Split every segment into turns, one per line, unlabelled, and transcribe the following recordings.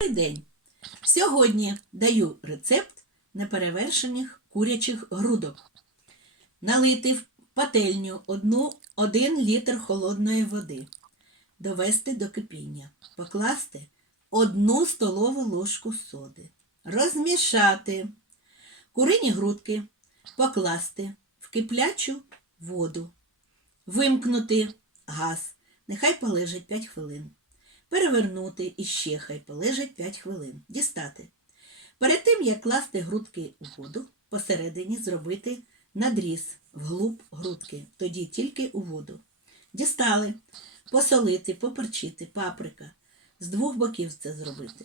Добрий день! Сьогодні даю рецепт неперевершених курячих грудок. Налити в пательню 1 літр холодної води, довести до кипіння, покласти 1 столову ложку соди, розмішати, курині грудки покласти в киплячу воду, вимкнути газ, нехай полежить 5 хвилин. Перевернути і ще хай полежить 5 хвилин. Дістати. Перед тим, як класти грудки у воду, посередині зробити надріз вглуб грудки, тоді тільки у воду. Дістали, посолити, поперчити, паприка. З двох боків це зробити.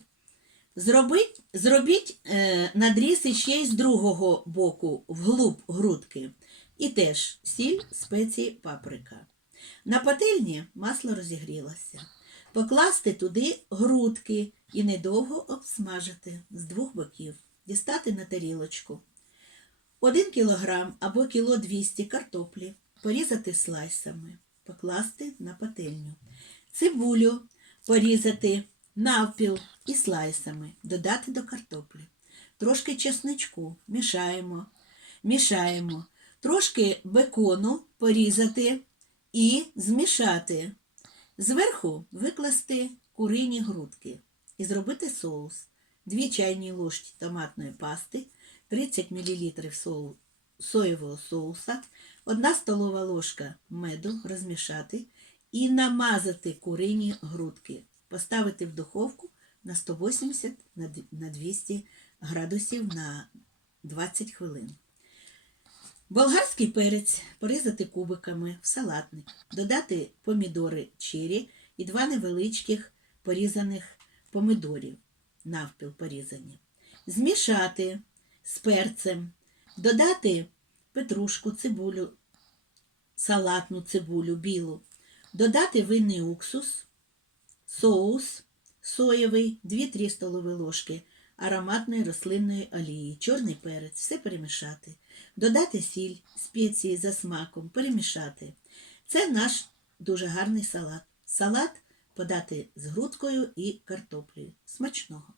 Зробить, зробіть е, надріз іще й з другого боку вглуб грудки. І теж сіль, спеції, паприка. На пательні масло розігрілося. Покласти туди грудки і недовго обсмажити з двох боків, дістати на тарілочку. 1 кг або кіло 200 картоплі порізати слайсами, покласти на пательню. Цибулю порізати навпіл і слайсами, додати до картоплі. Трошки чесничку мішаємо, мішаємо. Трошки бекону порізати і змішати. Зверху викласти курині грудки і зробити соус. 2 чайні ложки томатної пасти, 30 мл соєвого соуса, 1 столова ложка меду розмішати і намазати курині грудки. Поставити в духовку на 180 на д- на 200 градусів на 20 хвилин. Болгарський перець порізати кубиками в салатник, додати помідори чері і два невеличких порізаних помідорів, навпіл порізані. Змішати з перцем, додати петрушку, цибулю, салатну цибулю білу, додати винний уксус, соус соєвий, 2-3 столові ложки ароматної рослинної олії, чорний перець, все перемішати, додати сіль, спеції за смаком, перемішати. Це наш дуже гарний салат. Салат подати з грудкою і картоплею. Смачного!